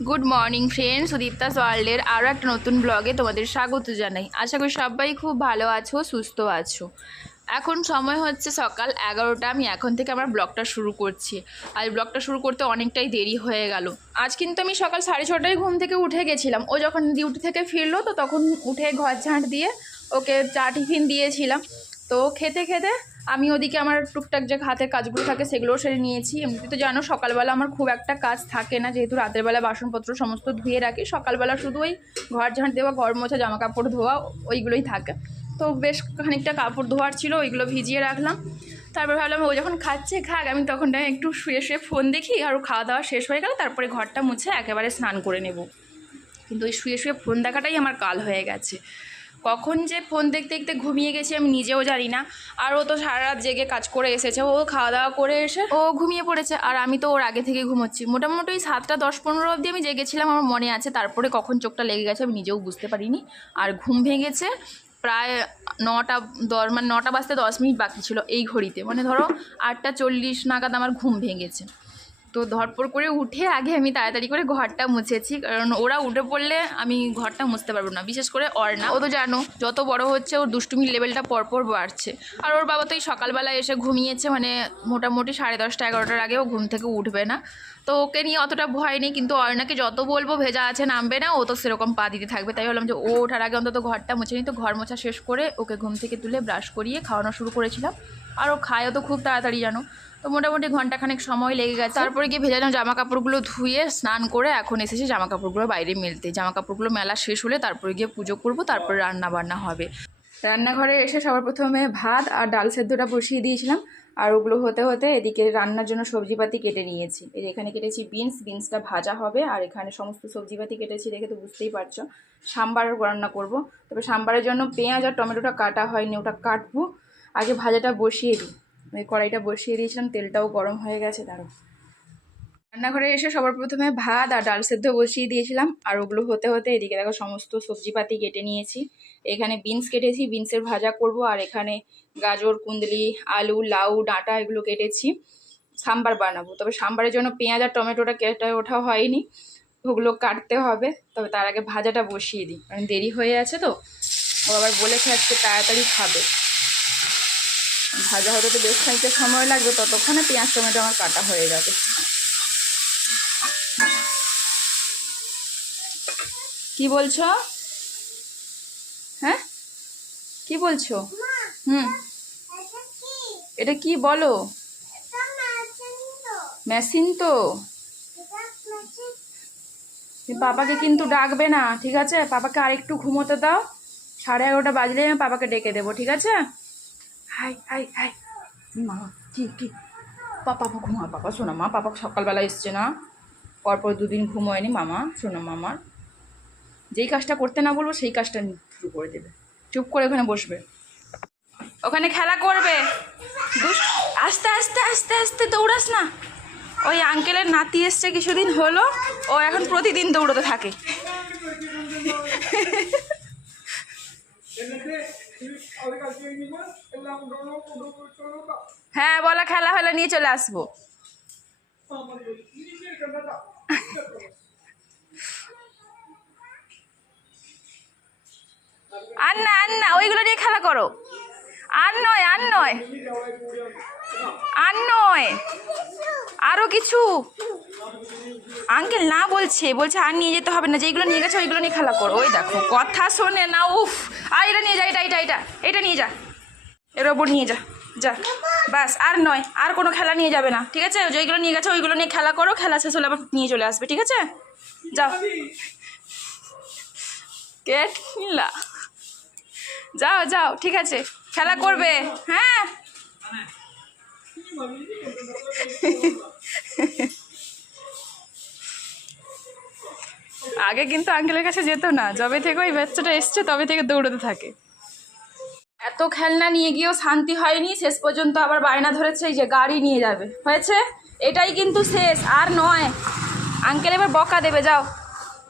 Good morning friends সুদীপ্তাস ওয়ার্ল্ডের আরও একটা নতুন ব্লগে তোমাদের স্বাগত জানাই। আশা করি সবাই খুব ভালো আছো, সুস্থ আছো। এখন সময় হচ্ছে সকাল এগারোটা। আমি এখন থেকে আমার ব্লগটা শুরু করছি। আর ব্লগটা শুরু করতে অনেকটাই দেরি হয়ে গেল। আজ কিন্তু আমি সকাল সাড়ে ছটায় ঘুম থেকে উঠে গেছিলাম। ও যখন ডিউটি থেকে ফিরলো, তো তখন উঠে ঘর ঝাঁট দিয়ে ওকে চা টিফিন দিয়েছিলাম। তো খেতে খেতে আমি ওদিকে আমার টুকটাক যে হাতের কাজগুলো থাকে সেগুলোও সেরে নিয়েছি। এমনিতে তো জানো, সকালবেলা আমার খুব একটা কাজ থাকে না। যেহেতু রাতের বেলা বাসনপত্র সমস্ত ধুয়ে রাখি, সকালবেলা শুধু ওই ঘর ঝাঁট দেওয়া, ঘর মোছা জামা কাপড় ধোয়া, ওইগুলোই থাকে। তো বেশ খানিকটা কাপড় ধোয়ার ছিল, ওইগুলো ভিজিয়ে রাখলাম। তারপর ভাবলাম, ও যখন খাচ্ছে, খাক, আমি তখন একটু শুয়ে শুয়ে ফোন দেখি, আর খাওয়া দাওয়া শেষ হয়ে গেলে তারপরে ঘরটা মুছে একেবারে স্নান করে নেব। কিন্তু ওই শুয়ে শুয়ে ফোন দেখাটাই আমার কাল হয়ে গেছে। কখন যে ফোন দেখতে দেখতে ঘুমিয়ে গেছি আমি নিজেও জানি না। আর ও তো সারা রাত জেগে কাজ করে এসেছে, ও খাওয়া দাওয়া করে এসে ও ঘুমিয়ে পড়েছে। আর আমি তো ওর আগে থেকে ঘুমোচ্ছি। মোটামুটি সাতটা দশ পনেরো অবধি আমি জেগেছিলাম, আমার মনে আছে। তারপরে কখন চোখটা লেগে গেছে আমি নিজেও বুঝতে পারিনি। আর ঘুম ভেঙেছে প্রায় নটা দশ মানে নটা বাজতে দশ মিনিট বাকি ছিল এই ঘড়িতে। মানে ধরো আটটা চল্লিশ নাগাদ আমার ঘুম ভেঙেছে। তো ধরপড় করে উঠে আগে আমি তাড়াতাড়ি করে ঘরটা মুছেছি, কারণ ওরা উঠে পড়লে আমি ঘরটা মুছতে পারব না, বিশেষ করে অর্ণা। ও তো জানো, যত বড় হচ্ছে ওর দুষ্টুমির লেভেলটা পরপর বাড়ছে। আর ওর বাবা তো এই সকালবেলা এসে ঘুমিয়েছে মানে মোটামুটি সাড়ে দশটা, এগারোটার আগে ও ঘুম থেকে উঠবে না। তো ওকে নিয়ে অতটা ভয় নেই, কিন্তু অর্ণাকে যত বলব ভেজা আছে নামবে না, ও তো সেরকম পা দিতে থাকবে। তাই বললাম যে ও ওঠার আগে অন্তত ঘরটা মুছে নিই। তো ঘর মোছা শেষ করে ওকে ঘুম থেকে তুলে ব্রাশ করিয়ে খাওয়ানো শুরু করেছিলাম। আর ও খায়ও তো খুব তাড়াতাড়ি, জানো। তো মোটামুটি ঘণ্টা ঘন্টাখানেক সময় লেগে গেছে। তারপরে গিয়ে ভেজানো জামা কাপড়গুলো ধুয়ে স্নান করে এখন এসেছি জামা কাপড়গুলো বাইরে মেলতে। জামা কাপড়গুলো মেলা শেষ হলে তারপরে গিয়ে পুজো করব তারপরে রান্না বান্না হবে। রান্নাঘরে এসে সবার প্রথমে ভাত আর ডাল সেদ্ধটা বসিয়ে দিয়েছিলাম আর ওগুলো হতে হতে এদিকে রান্নার জন্য সবজিপাতি কেটে নিয়েছি। এই যে এখানে কেটেছি বিনস বিনসটা ভাজা হবে আর এখানে সমস্ত সবজিপাতি কেটেছি দেখে তো বুঝতেই পারছ। সাম্বার রান্না করব। তবে সাম্বারের জন্য পেঁয়াজ আর টমেটোটা কাটা হয়নি ওটা কাটবো। আগে ভাজাটা বসিয়ে দিই। ওই কড়াইটা বসিয়ে দিয়েছিলাম, তেলটাও গরম হয়ে গেছে তারও রান্নাঘরে এসে সবার প্রথমে ভাত আর ডাল সেদ্ধ বসিয়ে দিয়েছিলাম, আর ওগুলো হতে হতে এদিকে দেখো সমস্ত সবজিপাতি কেটে নিয়েছি। এখানে বিনস কেটেছি, বিনসের ভাজা করব, আর এখানে গাজর কুন্দলি আলু, লাউ, ডাঁটা এগুলো কেটেছি। সাম্বার বানাবো, তবে সাম্বারের জন্য পেঁয়াজ আর টমেটোটা কেটে ওঠা হয়নি, ওগুলো কাটতে হবে, তবে তার আগে ভাজাটা বসিয়ে দিই, কারণ দেরি হয়ে আছে তো। ও আবার বলেছে আজকে তাড়াতাড়ি খাবে। ভাজা হতে তো বেশ খানিকটা সময় লাগবে, ততক্ষণে পেঁয়াজ, টমেটো আমার কাটা হয়ে যাবে। কি বলছো? হ্যাঁ? কি বলছো? হুম। এটা কি বলো? মেশিন তো পাপাকে কিন্তু ডাকবে না, ঠিক আছে? পাপাকে আরেকটু ঘুমোতে দাও। সাড়ে এগারোটা বাজলে আমি পাপাকে ডেকে দেবো, ঠিক আছে? হাই হাই হাই মা কি কি? পাপা ঘুমা পাপা শোনা মা পাপা সকালবেলা এসছে না? পরপর দুদিন ঘুমোয়নি মামা শোনো মামার যেই কাজটা করতে না বলব সেই কাজটা শুরু করে দেবে। চুপ করে ওখানে বসবে। ওখানে খেলা করবে। আস্তে আস্তে আস্তে আস্তে দৌড়াস না। ওই আঙ্কেলের নাতি এসছে কিছুদিন হলো ও এখন প্রতিদিন দৌড়তে থাকে। হ্যাঁ বলো, খেলা হলে, নিয়ে চলে আসব। আর না আর না ওইগুলো নিয়ে খেলা করো। আর নয় আর নয়। আর নয়। আরও কিছু? আঙ্কেল না বলছে বলছে আর নিয়ে যেতে হবে না, যেইগুলো নিয়ে গেছে ওইগুলো নিয়ে খেলা করো। ওই দেখো, কথা শোনে না, উফ। আর এটা নিয়ে যা, এটা এটা এটা এটা নিয়ে যা। এর ওপর নিয়ে যা যা। বাস আর নয়, আর কোনো খেলা নিয়ে যাবে না, ঠিক আছে? যেইগুলো নিয়ে গেছে ওইগুলো নিয়ে খেলা করো, খেলা শেষ হলে আবার নিয়ে চলে আসবে, ঠিক আছে? যাও। কেট নিলা। যাও যাও, ঠিক আছে। খেলা করবে হ্যাঁ? আগে কিন্তু আঙ্কেলের কাছে যেত না। যবে থেকে ওই বাচ্চাটা এসছে, তবে থেকে দৌড়তে থাকে। এত খেলনা নিয়ে গিয়েও শান্তি হয়নি, শেষ পর্যন্ত আবার বায়না ধরেছে যে গাড়ি নিয়ে যাবে। হয়েছে? এটাই কিন্তু শেষ, আর নয়। আঙ্কেল এবার বকা দেবে, যাও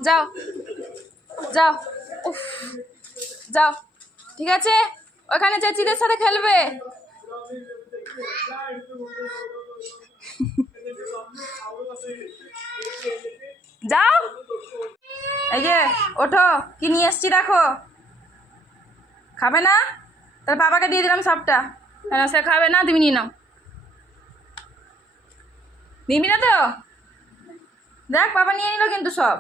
যাও যাও, উফ, যাও। ঠিক আছে? ওখানে চেঁচিদের সাথে খেলবে। যাও। এই যে ওঠো কি নিয়ে এসছি দেখো। খাবে না? তাহলে বাবাকে দিয়ে দিলাম সবটা। কেন সে খাবে না তুমি নিয়ে নাও। নিবি না তো? দেখ বাবা নিয়ে নিল কিন্তু সব।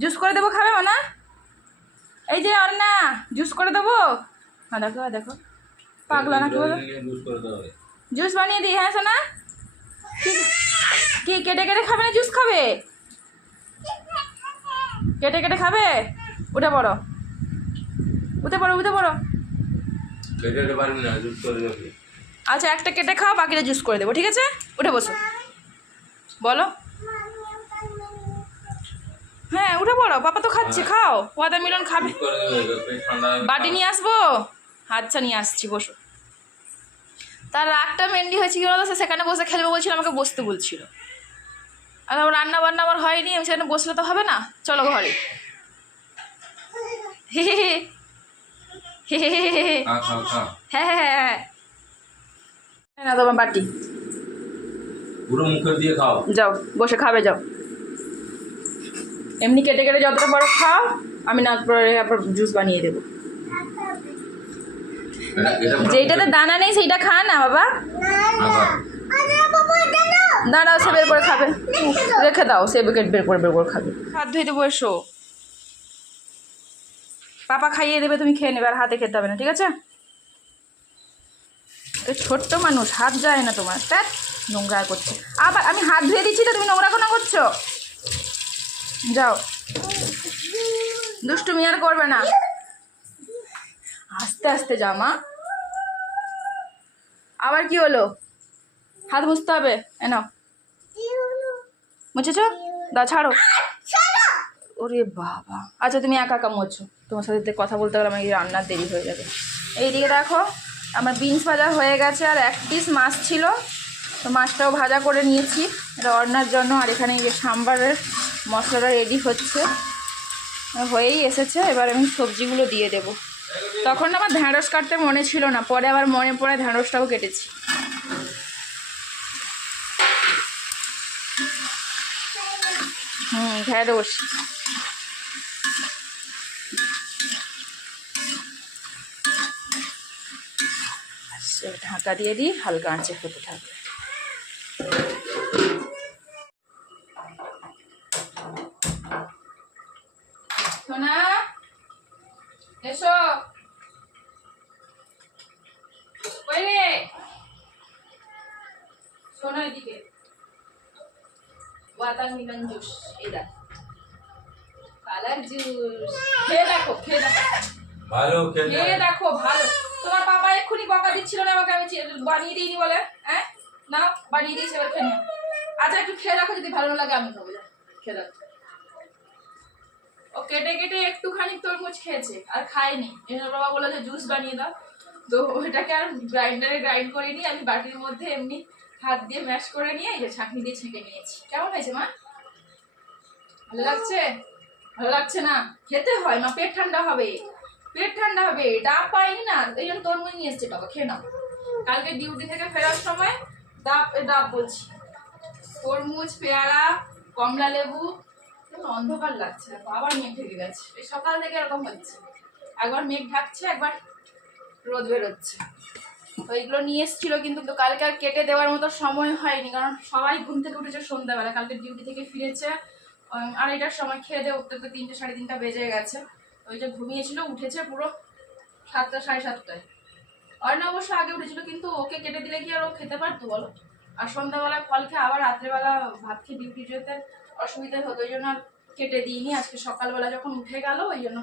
জুস করে দেবো খাবে না এই যে আর না জুস করে দেবো? হ্যাঁ দেখো হ্যাঁ দেখো। পাগলা নাকি বলো? জুস বানিয়ে দিই হ্যাঁ সোনা? কি- কেটে কেটে খাবে না জুস খাবে? কেটে কেটে খাবে? উঠে পড়ো। উঠে পড়ো উঠে পড়ো। আচ্ছা একটা কেটে খাও বাকিটা জুস করে দেবো ঠিক আছে? উঠে বসো। বলো। হ্যাঁ উঠে পড়ো পাপা তো খাচ্ছে খাও। ওয়াদা মিলন খাবে। বাটি নিয়ে আসব? আচ্ছা নিয়ে আসছি বসো। তার রাগটা মেনলি হয়েছে কি বলতো? সেখানে বসে খেলবে বলছিল আমাকে বসতে বলছিল। আর আমার রান্না বান্না আমার হয়নি আমি সেখানে বসলে তো হবে না। চলো ঘরে। হে হ্যাঁ হ্যাঁ হ্যাঁ। হ্যাঁ না তোমার বাটি। পুরো মুখে দিয়ে খাও। যাও বসে খাবে যাও। এমনি কেটে কেটে যতটা বড় খাও আমি না পরে আবার জুস বানিয়ে দেবো। এটা দানা নেই, সেইটা খা না, বাবা। দাঁড়াও, সে বের করে খাবে। রেখে দাও, সে বিকেট বের করে বের করে খাবে। হাত ধুয়ে দেবো, এসো। পাপা খাইয়ে দেবে, তুমি খেয়ে নেবে, আর হাতে খেতে হবে না, ঠিক আছে? ছোট্ট মানুষ, হাত যায় না তোমার। ত্যাত নোংরা করছে। আবার আমি হাত ধুয়ে দিচ্ছি তো, তুমি নোংরা কোনো করছ? যাও। দুষ্টুমি আর করবে না। আস্তে আস্তে যা মা। আবার কি হলো? হাত মুছতে হবে। এ নাও। মুছেছ? দা ছাড়ো। ওরে বাবা। আচ্ছা তুমি একা একা মোছো তোমার সাথে কথা বলতে গেলে আমার রান্নার দেরি হয়ে যাবে। এইদিকে দেখো আমার বিনস ভাজা হয়ে গেছে আর এক পিস মাছ ছিল। তো মাছটাও ভাজা করে নিয়েছি। এটা অর্নার জন্য আর এখানে যে সাম্বারের মশলাটা রেডি হচ্ছে। হয়েই এসেছে। এবার আমি সবজিগুলো দিয়ে দেব। তখন আমার ঢ্যাঁড়স কাটতে মনে ছিল না পরে আবার মনে পড়ে ঢ্যাঁড়সটাও কেটেছি। হুম ঢ্যাঁড়স। আচ্ছা, ঢাকা দিয়ে দিই হালকা আঁচে হতে থাকবে। বানিয়ে দিইনি বলে হ্যাঁ? না, বানিয়ে দিয়েছি, এবার খেয়ে আচ্ছা একটু খেয়ে দেখো যদি ভালো লাগে, আমি খেয়ে ও কেটে কেটে একটুখানি তরমুজ খেয়েছে, আর খায়নি। বাবা জুস বানিয়ে দাও। তো ওটাকে আর গ্রাইন্ডারে গ্রাইন্ড আমি বাটির মধ্যে এমনি হাত দিয়ে ম্যাশ করে নিয়ে এই যে ছাঁকনি দিয়ে ছেঁকে নিয়েছি। কেমন হয়েছে, মা? ভালো লাগছে? ভালো লাগছে না? খেতে হয়, মা, পেট ঠান্ডা হবে। পেট ঠান্ডা হবে, ডাব পাইনি না, এই জন্য তরমুজ নিয়ে এসছে, বাবা, খেয়ে নাও। কালকে ডিউটি থেকে ফেরার সময় ডাব ডাব বলছি। তরমুজ, পেয়ারা, কমলা লেবু অন্ধকার লাগছে আবার মেঘ ঢেকে গেছে। এই সকাল থেকে এরকম হচ্ছে। একবার মেঘ ঢাকছে, একবার রোদ বেরোচ্ছে। তো নিয়ে এসেছিল কিন্তু তো কালকে আর কেটে দেওয়ার মতো সময় হয়নি, কারণ সবাই ঘুম থেকে উঠেছে সন্ধ্যাবেলা। কালকে ডিউটি থেকে ফিরেছে আড়াইটার সময় খেয়ে দিয়ে উঠতে উঠতে তিনটে, সাড়ে তিনটা বেজে গেছে। ওই যে ঘুমিয়েছিল, উঠেছে পুরো সাতটা, সাড়ে সাতটায়। অর্ণা অবশ্য আগে উঠেছিল, কিন্তু ওকে কেটে দিলে কি আর ও খেতে পারতো বলো? আর সন্ধ্যাবেলা ফল খেয়ে আবার রাত্রেবেলা ভাত খেয়ে ডিউটি যেতে অসুবিধা হতো, ওই জন্য আর কেটে দিইনি। আজকে সকালবেলা যখন উঠে গেল, ওই জন্য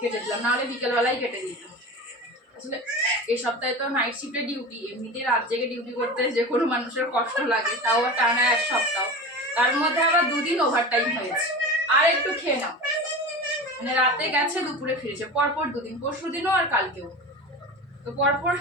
কেটে দিলাম। নাহলে বিকেলবেলাই কেটে দিতাম। আসলে এই সপ্তাহে তো নাইট শিফটে ডিউটি এমনিতে রাত জেগে ডিউটি করতে যে কোনো মানুষের কষ্ট লাগে, তাও টানা এক সপ্তাহ। তার মধ্যে আবার দুদিন ওভার টাইম হয়েছে। আর একটু খেয়ে নাও। মানে রাতে গেছে, দুপুরে ফিরেছে, পরপর দুদিন পরশু দিনও আর কালকেও। তো পরপর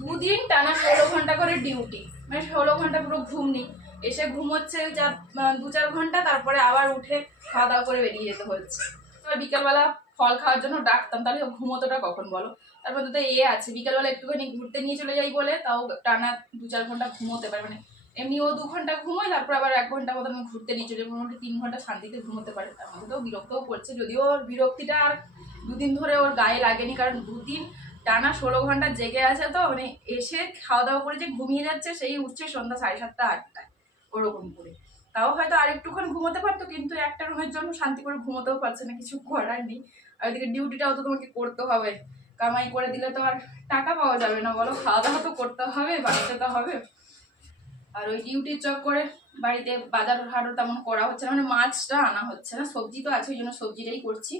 দুদিন টানা ষোলো ঘণ্টা করে ডিউটি মানে ষোলো ঘণ্টা পুরো ঘুম নেই। এসে ঘুমোচ্ছে চার দু চার ঘণ্টা, তারপরে আবার উঠে খাওয়া দাওয়া করে বেরিয়ে যেতে হচ্ছে। এবার বিকালবেলা ফল খাওয়ার জন্য ডাকতাম, তাহলে ঘুমোতোটা কখন বলো? তারপর তো এ আছে, বিকালবেলা একটুখানি ঘুরতে নিয়ে চলে যাই বলে, তাও টানা দু চার ঘণ্টা ঘুমোতে পারে। মানে এমনি ও দু ঘণ্টা ঘুমোয়, তারপর আবার এক ঘণ্টা মতন ঘুরতে নিয়ে চলে। মোটামুটি তিন ঘণ্টা শান্তিতে ঘুমোতে পারে। তার মধ্যে তো বিরক্তও করছে, যদিও ওর বিরক্তিটা আর দুদিন ধরে ওর গায়ে লাগেনি, কারণ দুদিন টানা ষোলো ঘণ্টা জেগে আছে তো মানে এসে খাওয়া দাওয়া করে যে ঘুমিয়ে যাচ্ছে, সেই উঠছে সন্ধ্যা সাড়ে সাতটা, আটটায়, ওরকম করে। তাও হয়তো আরেকটুক্ষণ ঘুমোতে পারতো, কিন্তু একটা রুমের জন্য শান্তি করে ঘুমোতেও পারছে না, কিছু করার নেই। আর ওইদিকে ডিউটিটাও তো তোমাকে করতে হবে। কামাই করে দিলে তো আর টাকা পাওয়া যাবে না, বলো। খাওয়া দাওয়া তো করতে হবে, বাড়িতে তো হবে। আর ওই ডিউটির চক করে বাড়িতে বাজার হাটও তেমন করা হচ্ছে না মানে মাছটা আনা হচ্ছে না, সবজি তো আছে, ওই জন্য সবজিটাই করছি।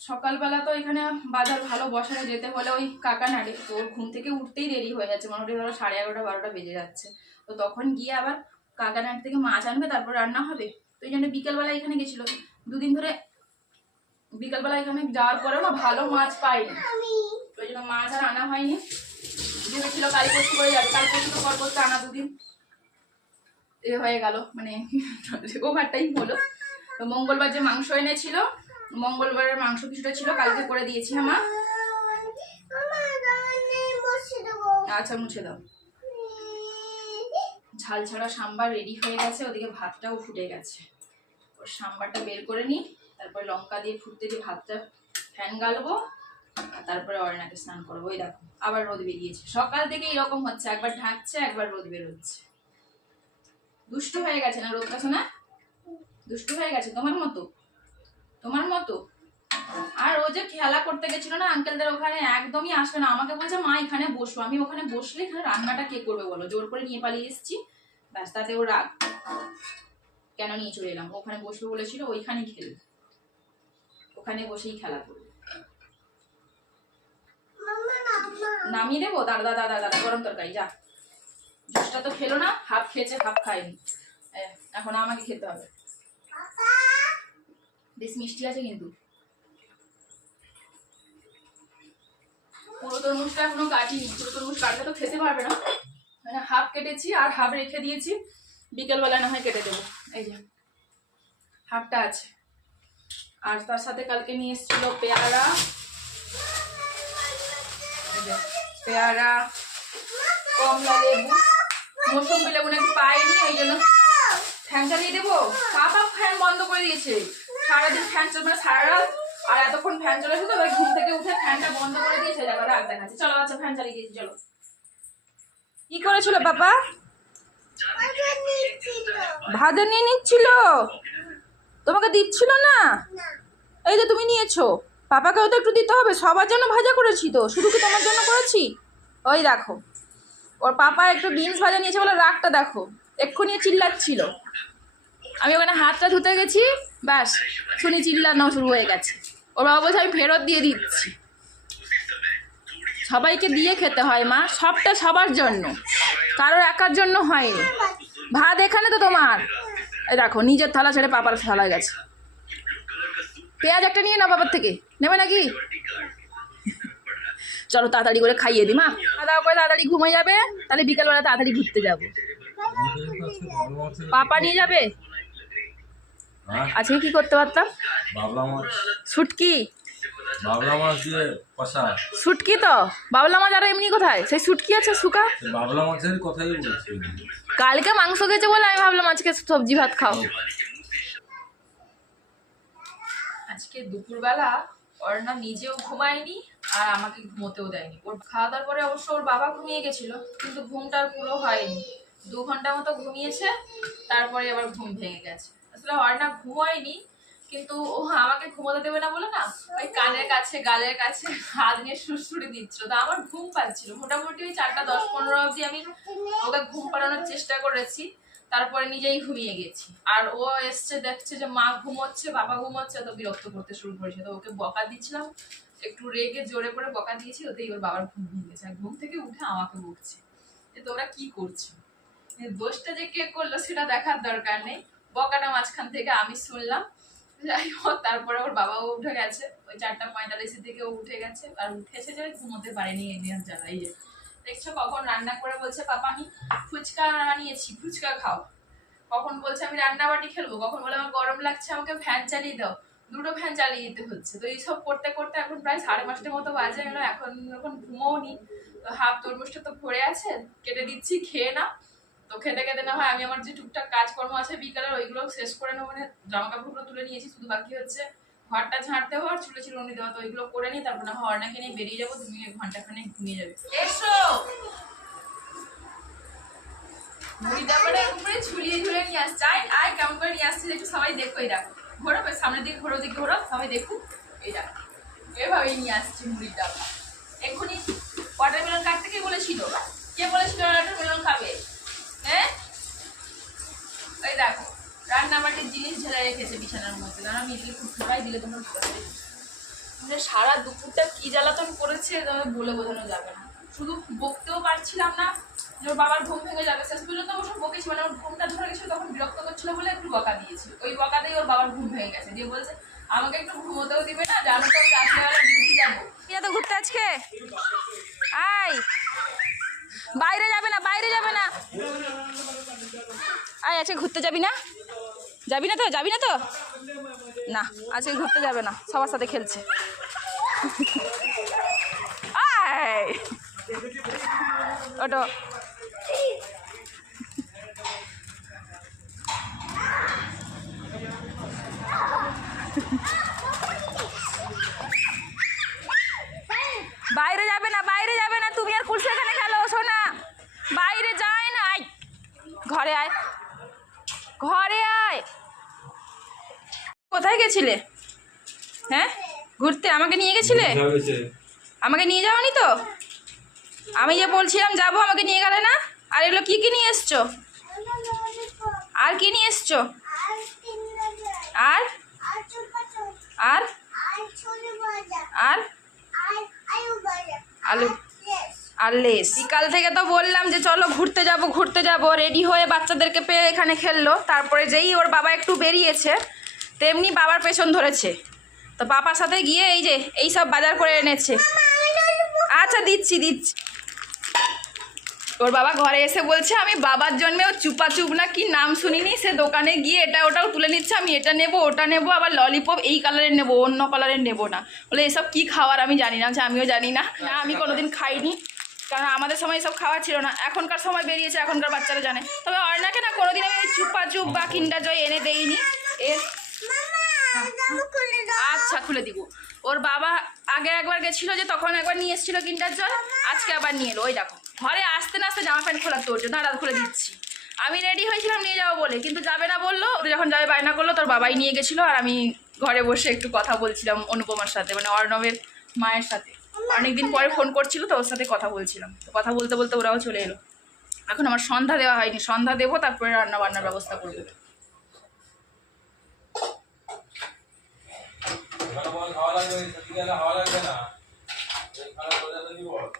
সকালবেলা তো এখানে বাজার ভালো বসানো যেতে হলে ওই কাকা নাড়ে। তো ওর ঘুম থেকে উঠতেই দেরি হয়ে যাচ্ছে। মোটামুটি ধরো সাড়ে এগারোটা, বারোটা বেজে যাচ্ছে। তো তখন গিয়ে আবার কাকা থেকে মাছ আনবে, তারপর রান্না হবে। তো এই জন্য বিকেলবেলা এখানে গেছিল। দুদিন ধরে বিকেলবেলা এখানে যাওয়ার পরেও না ভালো মাছ পাইনি। ওই জন্য মাছ আর আনা হয়নি। ভেবেছিল কাল পরশু করে যাবে। কাল পরশু তো পর পরশু আনা দুদিন। এ হয়ে গেল। মানে ওভার টাইম হলো। তো মঙ্গলবার যে মাংস এনেছিল মঙ্গলবারের মাংস কিছুটা ছিল, কালকে করে দিয়েছি হ্যাঁ মা? আচ্ছা মুছে দাও। ঝাল ছাড়া সাম্বার রেডি হয়ে গেছে, ওদিকে ভাতটাও ফুটে গেছে। ওর সাম্বারটা বের করে নিই, তারপরে লঙ্কা দিয়ে ফুটতে দিয়ে ভাতটা ফ্যান গালবো, আর তারপরে অরনাকে স্নান করব ওই দেখো, আবার রোদ বেরিয়েছে। সকাল থেকে এরকম হচ্ছে, একবার ঢাকছে, একবার রোদ বেরোচ্ছে। দুষ্টু হয়ে গেছে না রোদটা শোনা দুষ্টু হয়ে গেছে তোমার মতো? তোমার মতো? আর ও যে খেলা করতে গেছিল না আঙ্কেলদের ওখানে, একদমই আসবে না। আমাকে বলছে, মা, এখানে বসবো। আমি ওখানে বসলে এখানে রান্নাটা কে করবে বলো? জোর করে নিয়ে পালিয়ে এসেছি। ব্যাস, তাতে ও রাগ। কেন নিয়ে চলে এলাম? ওখানে বসবে বলেছিল ওইখানেই খেলবে। ওখানে বসেই খেলা করবে। নামিয়ে দেবো? দাদা দাদা দাদা গরম তরকারি, যা। জুসটা তো খেলো না, হাফ খেয়েছে, হাফ খায়নি। এখন আমাকে খেতে হবে। বেশ মিষ্টি আছে কিন্তু। পুরো তরমুজটা এখনও কাটিনি। পুরো তরমুজ কাটলে তো খেতে পারবে না। মানে হাফ কেটেছি আর হাফ রেখে দিয়েছি। বিকেলবেলা না হয় কেটে দেবো। এই যে, হাফটা আছে। আর তার সাথে কালকে নিয়ে এসেছিল পেয়ারা। পেয়ারা, কমলা লেবু মৌসুমি লেবু নাকি পাইনি ওই জন্য ফ্যান চালিয়ে দেবো? পাপা ফ্যান বন্ধ করে দিয়েছে। সারাদিন ফ্যান চলবে সারা রাত আর এতক্ষণ ফ্যান চলেছে তো এবার ঘুম থেকে উঠে ফ্যানটা বন্ধ করে দিয়েছে দেখো রাত দেখাচ্ছে। চলো আচ্ছা ফ্যান চালিয়ে দিয়েছি চলো। কি করেছিল পাপা ভাজা নিয়ে নিচ্ছিল? তোমাকে দিচ্ছিল না? এই যে তুমি নিয়েছো। পাপাকেও তো একটু দিতে হবে সবার জন্য ভাজা করেছি তো। শুধু কি তোমার জন্য করেছি? ওই দেখো। ওর পাপা একটু বিনস ভাজা নিয়েছে বলে রাগটা দেখো। এক্ষুনি চিল্লাচ্ছিল। আমি ওখানে হাতটা ধুতে গেছি ব্যাস শুনি চিল্লানো শুরু হয়ে গেছে। ওর বাবা বলছে আমি ফেরত দিয়ে দিচ্ছি। সবাইকে দিয়ে খেতে হয় মা। সবটা সবার জন্য। কারোর একার জন্য হয়নি। ভাত এখানে তো তোমার? দেখো নিজের থালা ছেড়ে পাপার থালা গেছে। পেঁয়াজ একটা নিয়ে নাও বাবার থেকে। নেবে নাকি? চলো তাড়াতাড়ি করে খাইয়ে দি মা। খাওয়া দাওয়া করে তাড়াতাড়ি ঘুমে যাবে তাহলে বিকেলবেলা তাড়াতাড়ি ঘুরতে যাব। পাপা নিয়ে যাবে? আজকে কি করতে পারতাম? বাবলা মাছ। শুটকি বাবলা মাছ দিয়ে কষা। শুটকি তো? বাবলা মাছ আর এমনি কোথায়? সেই শুটকি আছে শুকা? বাবলা মাছের কথাই বলছি। কালকে মাংস খেয়েছে বলে আমি ভাবলাম আজকে সবজি ভাত খাও। আজকে দুপুরবেলা অর্ণা নিজেও ঘুমায়নি আর আমাকে ঘুমোতেও দেয়নি। ওর খাওয়া দাওয়ার পরে অবশ্য ওর বাবা ঘুমিয়ে গেছিল কিন্তু ঘুমটা আর পুরো হয়নি। দু ঘণ্টা মতো ঘুমিয়েছে তারপরে আবার ঘুম ভেঙে গেছে। আসলে অর্ণা ঘুমোয়নি, কিন্তু ও আমাকে ঘুমোতে দেবে না বলে না, ওই কানের কাছে, গালের কাছে হাত নিয়ে সুরসুরি দিচ্ছিল। তো আমার ঘুম পাচ্ছিল। মোটামুটি ওই চারটা দশ পনেরো অবধি আমি ওকে ঘুম পাড়ানোর চেষ্টা করেছি, তারপরে নিজেই ঘুমিয়ে গেছি। আর ও এসছে, দেখছে যে মা ঘুমোচ্ছে, বাবা ঘুমোচ্ছে তো বিরক্ত করতে শুরু করেছে। তো ওকে বকা দিচ্ছিলাম, একটু রেগে জোরে করে বকা দিয়েছি, ওতেই ওর বাবার ঘুম ভেঙে গেছে। আর ঘুম থেকে উঠে আমাকে বকছে যে তোমরা কি করছ? দোষটা যে কে করল সেটা দেখার দরকার নেই। বকাটা মাঝখান থেকে আমি শুনলাম। যাই হোক, তারপরে ওর বাবাও উঠে গেছে। ওই চারটা পঁয়তাল্লিশের দিকে উঠে গেছে। আর উঠেছে যে ঘুমোতে পারেনি এই নিয়ে জ্বালাই যে, দেখছ কখন রান্না করে বলছে, পাপা, আমি ফুচকা বানিয়েছি ফুচকা খাও। কখন বলছে, আমি রান্না বাটি খেলব? কখন বলে, আমার গরম লাগছে, আমাকে ফ্যান চালিয়ে দাও। দুটো ফ্যান চালিয়ে দিতে হচ্ছে। তো এইসব করতে করতে এখন প্রায় সাড়ে পাঁচটার মতো বাজে। গেল এখন এখন ঘুমোও নি তো হাফ তরমুজটা তো ভরে আছে। কেটে দিচ্ছি, খেয়ে না তো খেতে খেতে না হয় আমি আমার যে টুকটাক কাজকর্ম আছে বিকালের ওইগুলো শেষ করে নেব। মানে জামা কাপড়গুলো তুলে নিয়েছি শুধু বাকি হচ্ছে ঘরটা ঝাড়তে হবে আর চুলে চিরুনি দেওয়া তো ওইগুলো করে নিই তারপর না অর্ণাকে নিয়ে বেরিয়ে যাব তুমি ঘণ্টা খানে ঘুমিয়ে যাবে। এসো! ঝুলিয়ে ঝুলিয়ে নিয়ে আসছে। আয় আয় কেমন করে নিয়ে আসছে একটু সবাই দেখো এই দেখো। ঘোরো সামনের দিকে ঘোরো দিকে ঘোরো সবাই দেখুক। এই দেখো এভাবেই নিয়ে আসছে মুড়ির ডাবা এক্ষুনি ওয়াটারমেলন কাটতে কে বলেছিল? কে বলেছিল ওয়াটারমেলন খাবে? হ্যাঁ? ওই দেখো, রান্নাবাটির জিনিস ঝেড়ে রেখেছে বিছানার মধ্যে। কারণ আমি এগুলো ঢোকাই দিলে তোমরা না। মানে সারা দুপুরটা কি জ্বালাতন করেছে তোমাকে বলে বোঝানো যাবে না। শুধু বকতেও পারছিলাম না, যে ওর বাবার ঘুম ভেঙে যাবে। শেষ পর্যন্ত অবশ্য বকেছি মানে ওর ঘুমটা ধরে গেছিল, তখন বিরক্ত করছিল বলে একটু বকা দিয়েছি ওই বকাতেই ওর বাবার ঘুম ভেঙে গেছে। দিয়ে বলছে, আমাকে একটু ঘুমোতেও দিবে না, জানো তো রাত্রেবেলা ডিউটি যাব। ঘুরতে আজকে? আয়। বাইরে যাবে না, বাইরে যাবে না। আয়, আজকে ঘুরতে যাবি না? যাবি না তো? যাবি না তো? না, আজকে ঘুরতে যাবে না, সবার সাথে খেলছে। ওটো বাইরে যাবে না বাইরে যাবে না তুমি আর কুলসে এখানে খেলো শোনা বাইরে যায় না আয় ঘরে আয় ঘরে আয় কোথায় গেছিলে? হ্যাঁ? ঘুরতে? আমাকে নিয়ে গেছিলে? আমাকে নিয়ে যাওনি তো? আমি যে বলছিলাম যাব আমাকে নিয়ে গেলে না? আর এগুলো কি কি নিয়ে এসছো? আর কি নিয়ে এসছো? আর? আর? আর? আলু। আর লেস। বিকাল থেকে তো বললাম যে চলো ঘুরতে যাব ঘুরতে যাব। রেডি হয়ে বাচ্চাদেরকে পেয়ে এখানে খেললো। তারপরে যেই ওর বাবা একটু বেরিয়েছে তেমনি বাবার পেছন ধরেছে। তো বাবার সাথে গিয়ে এই যে, এই সব বাজার করে এনেছে। আচ্ছা দিচ্ছি দিচ্ছি। ওর বাবা ঘরে এসে বলছে, আমি বাবার জন্মেও চুপা চুপ না, কি নাম শুনিনি? সে দোকানে গিয়ে এটা ওটাও তুলে নিচ্ছে, আমি এটা নেব, ওটা নেব, আবার ললিপপ এই কালারের নেব, অন্য কালারের নেব না। বলে, এসব কি খাওয়ার আমি জানি না যে আমিও জানি না। না, আমি কোনোদিন খাইনি, কারণ আমাদের সময় এসব খাওয়া ছিল না। এখনকার সময় বেরিয়েছে, এখনকার বাচ্চারা জানে। তবে অর্ণাকে না, কোনোদিন আমি ওই চুপা চুপ বা কিন্ডা জয় এনে দেইনি। এর আচ্ছা খুলে দিব। ওর বাবা আগে একবার গেছিল যে তখন একবার নিয়ে এসেছিল কিন্টার জল আজকে আবার নিয়ে এলো। ওই দেখো ঘরে আসতে না আসতে জামা প্যান্ট খোলা তোর জন্য দাঁড়া খুলে দিচ্ছি। আমি রেডি হয়েছিলাম নিয়ে যাব বলে কিন্তু যাবে না বলল যখন যাবে বায়না করল তোর বাবাই নিয়ে গেছিল আর আমি ঘরে বসে একটু কথা বলছিলাম অনুপমার সাথে মানে অর্ণবের মায়ের সাথে। অনেকদিন পরে ফোন করছিল তো ওর সাথে কথা বলছিলাম। তো কথা বলতে বলতে ওরাও চলে এলো। এখন আমার সন্ধ্যা দেওয়া হয়নি সন্ধ্যা দেবো তারপরে রান্না বান্নার ব্যবস্থা করব। লাগবে বিকালে খাওয়া লাগবে না লাগবে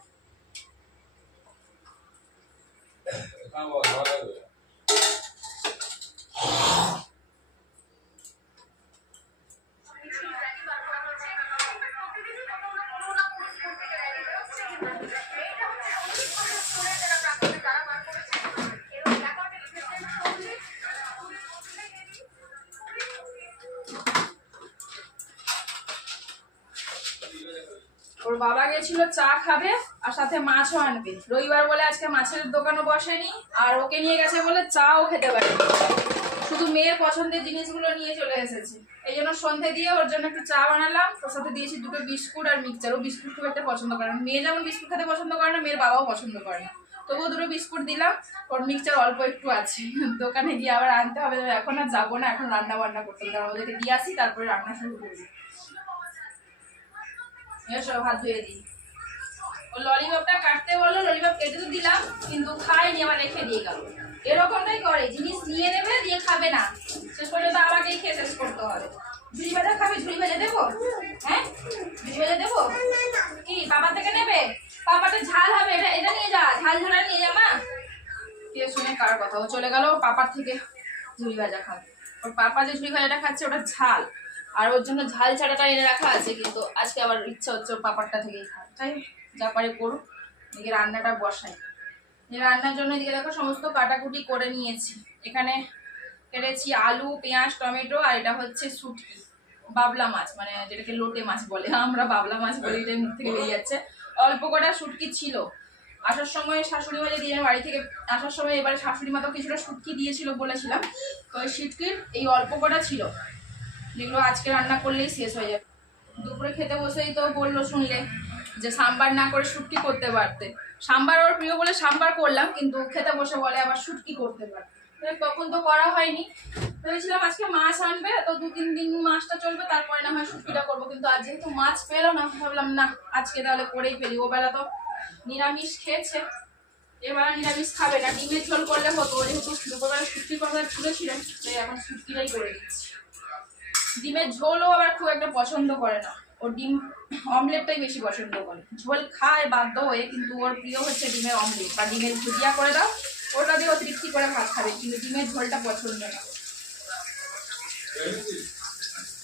ওর বাবা গেছিল, চা খাবে আর সাথে মাছও আনবে। রবিবার বলে আজকে মাছের দোকানও বসেনি, আর ওকে নিয়ে গেছে বলে চাও খেতে পারে। শুধু মেয়ের পছন্দের জিনিসগুলো নিয়ে চলে এসেছে। এই জন্য সন্ধে দিয়ে ওর জন্য একটু চা বানালাম। ওর সাথে দিয়েছি দুটো বিস্কুট আর মিক্সচার। ও বিস্কুট খুব একটা পছন্দ করে না। মেয়ে যেমন বিস্কুট খেতে পছন্দ করে না, মেয়ের বাবাও পছন্দ করে না। তবুও দুটো বিস্কুট দিলাম। ওর মিক্সচার অল্প একটু আছে। দোকানে গিয়ে আবার আনতে হবে এখন আর যাব না। এখন রান্না বান্না করতে হবে। ওদেরকে দিয়ে আসি, তারপরে রান্না শুরু করব এসো হাত ধুয়ে দিই। ও ললিপপটা কাটতে বলল ললিপপ কেটে তো দিলাম, কিন্তু খায়নি, আবার রেখে দিয়ে গেল। এরকমটাই করে, জিনিস নিয়ে নেবে, দিয়ে খাবে না। শেষ পর্যন্ত আমাকেই খেয়ে শেষ করতে হবে। ঝুড়ি ভাজা খাবে, ঝুড়ি ভাজা দেবো? হ্যাঁ? ঝুড়ি ভাজা দেবো? কি বাবা থেকে নেবে? বাবাটা ঝাল হবে, এটা এটা নিয়ে যা, ঝাল ঝালা নিয়ে যা, মা। শুনে কার কথা, ও চলে গেল পাপার থেকে ঝুড়ি ভাজা খাবে। ওর পাপা যে ঝুড়ি ভাজাটা খাচ্ছে, ওটা ঝাল। আর ওর জন্য ঝাল ছাড়াটা এনে রাখা আছে, কিন্তু আজকে আবার ইচ্ছা হচ্ছে ওর পাপারটা থেকেই খায় তাই যা পারে করুক, এদিকে রান্নাটা বসাই। রান্নার জন্য এদিকে দেখো সমস্ত কাটাকুটি করে নিয়েছি। এখানে কেটেছি আলু, পেঁয়াজ, টমেটো, আর এটা হচ্ছে শুটকি। বাবলা মাছ মানে যেটাকে লোটে মাছ বলে, আমরা বাবলা মাছ বলি এটাই মুখ থেকে বেরিয়ে যাচ্ছে। অল্প কটা শুটকি ছিল। আসার সময় শাশুড়ি মা দিয়ে বাড়ি থেকে আসার সময় এবারে শাশুড়ি মা কিছুটা শুটকি দিয়েছিল বলেছিলাম। তো ওই শুটকির এই অল্প কটা ছিল। যেগুলো আজকে রান্না করলেই শেষ হয়ে যাবে। দুপুরে খেতে বসেই তো বলল শুনলে যে সাম্বার না করে শুটকি করতে পারতে। সাম্বার ওর প্রিয় বলে সাম্বার করলাম, কিন্তু খেতে বসে বলে আবার শুটকি করতে পারতে। তখন তো করা হয়নি। ভেবেছিলাম আজকে মাছ আনবে, তো দু তিন দিন মাছটা চলবে, তারপরে না হয় শুটকিটা করব। কিন্তু আজ যেহেতু মাছ পেল না, ভাবলাম না, আজকে তাহলে করেই ফেলি। ও বেলা তো নিরামিষ খেয়েছে। এবার নিরামিষ খাবে না। ডিমের ঝোল করলে হতো, যেহেতু দুপুরবেলা শুটকির কথা ছুঁড়েছিলেন তাই এখন শুটকিটাই করে দিচ্ছি ডিমের ঝোলও আবার খুব একটা পছন্দ করে না। ও ডিম অমলেটটাই বেশি পছন্দ করে। ঝোল খায় বাধ্য হয়ে, কিন্তু ওর প্রিয় হচ্ছে ডিমের অমলেট। বা ডিমের ভুজিয়া করে দাও ওটা দিয়ে অতিরিক্তি করে ভাত খাবে, কিন্তু ডিমের ঝোলটা পছন্দ না।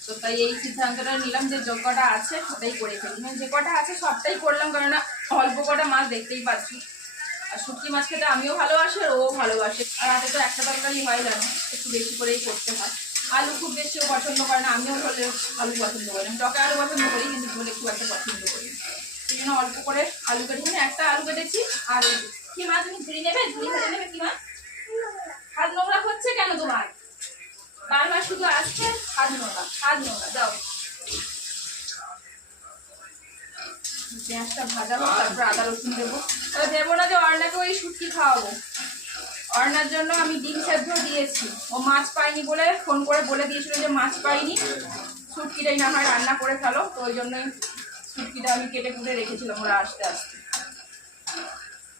তো তাই এই সিদ্ধান্তটা নিলাম যে যে কটা আছে ওটাই করে ফেলি। মানে যে কটা আছে সবটাই করলাম কারণ অল্প কটা মাছ দেখতেই পাচ্ছি। আর শুটকি মাছ খেতে আমিও ভালোবাসি আর ও ভালোবাসে। আর হাতে তো একটা তরকারি হয় জানো একটু বেশি করেই করতে হয়। আলু খুব বেশিও পছন্দ করে না, আমিও হলে আলু পছন্দ করি আমি টকে আলু পছন্দ করি, কিন্তু ঝোলে খুব একটা পছন্দ করি। সেই জন্য অল্প করে আলু কেটেছি না একটা আলু কেটেছি, আর কি মাছ তুমি ঝুড়ি নেবে? ঝুড়ি ভেজে নেবে কি মাছ হাত নোংরা হচ্ছে কেন তোমার? বারবার শুধু আসছে হাত নোংরা হাত নোংরা, যাও। পেঁয়াজটা ভাজা তারপর আদা রসুন দেবো। দেবো না যে অর্ণাকে ওই শুটকি খাওয়াবো। অর্ণার জন্য আমি ডিম সেদ্ধ দিয়েছি। ও মাছ পাইনি বলে ফোন করে বলে দিয়েছিল যে মাছ পাইনি। শুটকিটাই না হয় রান্না করে ফেলো, তো ওই জন্যই শুটকিটা আমি কেটে কুটে রেখেছিলাম ওরা আসতে আসতে।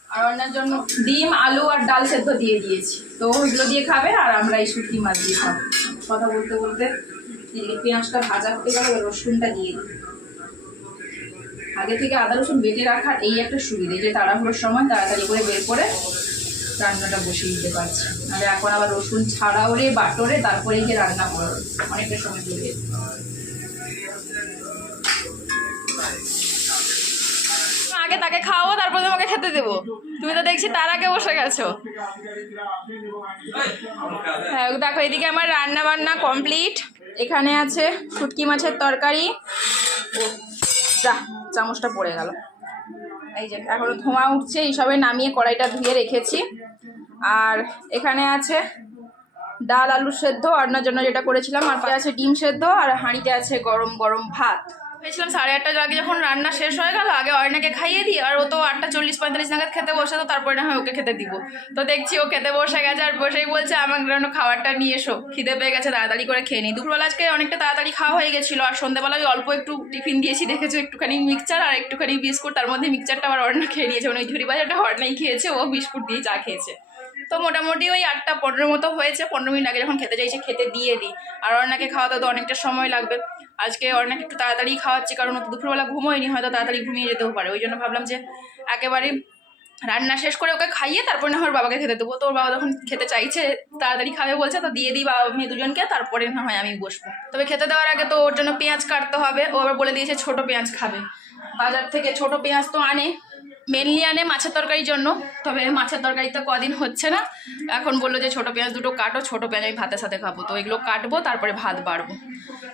আর অর্ণার জন্য ডিম, আলু আর ডাল সেদ্ধ দিয়ে দিয়েছি। তো ওইগুলো দিয়ে খাবে আর আমরা এই শুটকি মাছ দিয়ে খাব। কথা বলতে বলতে পেঁয়াজটা ভাজা হতে গেলে রসুনটা দিয়ে দিই। আগে থেকে আদা রসুন বেটে রাখার এই একটা সুবিধে, যে তাড়াহুড়োর সময় তাড়াতাড়ি করে বের করে রান্নাটা বসিয়ে দিতে পারছি। নাহলে এখন আবার রসুন ছাড়াও রে, বাটরে, তারপরে গিয়ে রান্না করো অনেকটা সময় চলে যেত। আগে তাকে খাওয়াবো, তারপর তোমাকে খেতে দেবো। তুমি তো দেখছি তার আগে বসে গেছো। হ্যাঁ দেখো, এদিকে আমার রান্না বান্না কমপ্লিট। এখানে আছে শুটকি মাছের তরকারি। যা, চামচটা পড়ে গেল। এই যে, এখনও ধোঁয়া উঠছে এইসবে নামিয়ে কড়াইটা ধুয়ে রেখেছি। আর এখানে আছে ডাল আলু সেদ্ধ রান্নার জন্য যেটা করেছিলাম, আর আছে ডিম সেদ্ধ, আর হাঁড়িতে আছে গরম গরম ভাত। ভেবেছিলাম সাড়ে আটটার আগে যখন রান্না শেষ হয়ে গেল, আগে অয়নাকে খাইয়ে দিই আর ও তো আটটা চল্লিশ পঁয়তাল্লিশ নাগাদ খেতে বসে, তো তারপরে না হয় ওকে খেতে দিব। তো দেখছি ও খেতে বসে গেছে আর বসেই বলছে আমার জন্য খাবারটা নিয়ে এসো, খিদে পেয়ে গেছে, তাড়াতাড়ি করে খেয়ে নিই। দুপুরবেলা আজকে অনেকটা তাড়াতাড়ি খাওয়া হয়ে গেছিল আর সন্ধ্যাবেলা ওই অল্প একটু টিফিন দিয়েছি, দেখেছ, একটুখানি মিক্সচার আর একটুখানি বিস্কুট, তার মধ্যে মিক্সচারটা আবার অর্ণা খেয়ে নিয়েছে মানে ওই ঝুড়ি বাজারটা অর্ণাই খেয়েছে, ও বিস্কুট দিয়ে চা খেয়েছে। তো মোটামুটি ওই আটটা পনেরো মতো হয়েছে, পনেরো মিনিট আগে যখন খেতে চাইছে খেতে দিয়ে দিই। আর অর্ণাকে খাওয়াতে তো অনেকটা সময় লাগবে। আজকে অর্ণাকে একটু তাড়াতাড়ি খাওয়াচ্ছি, কারণ ও তো দুপুরবেলা ঘুমোয়নি, হয়তো তাড়াতাড়ি ঘুমিয়ে যেতেও পারে। ওই জন্য ভাবলাম যে একেবারে রান্না শেষ করে ওকে খাইয়ে তারপরে না হয় বাবাকে খেতে দেবো। তো ওর বাবা যখন খেতে চাইছে, তাড়াতাড়ি খাবে বলছে, তো দিয়ে দিই বাবা, মেয়ে দুজনকে, তারপরে না হয় আমি বসবো। তবে খেতে দেওয়ার আগে তো ওর জন্য পেঁয়াজ কাটতে হবে। ও আবার বলে দিয়েছে ছোট পেঁয়াজ খাবে। বাজার থেকে ছোট পেঁয়াজ তো আনে। মেনলি আনে মাছের তরকারির জন্য। তবে মাছের তরকারি তো কদিন হচ্ছে না। এখন বলল যে ছোট পেঁয়াজ দুটো কাটো, ছোট পেঁয়াজ আমি ভাতের সাথে খাব। তো এগুলো কাটবো, তারপরে ভাত বাড়বো।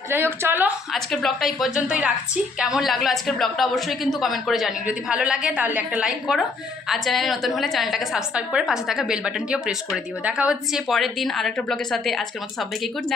যাই হোক, চলো, আজকের ব্লগটা এই পর্যন্তই রাখছি। কেমন লাগল আজকের ব্লগটা অবশ্যই কিন্তু কমেন্ট করে জানিও। যদি ভালো লাগে তাহলে একটা লাইক করো। আর চ্যানেলে নতুন হলে চ্যানেলটাকে সাবস্ক্রাইব করে পাশে থাকা বেল বাটনটিও প্রেস করে দিও। দেখা হচ্ছে পরের দিন আর একটা ব্লগের সাথে। আজকের মতো সবাইকে গুড নাইট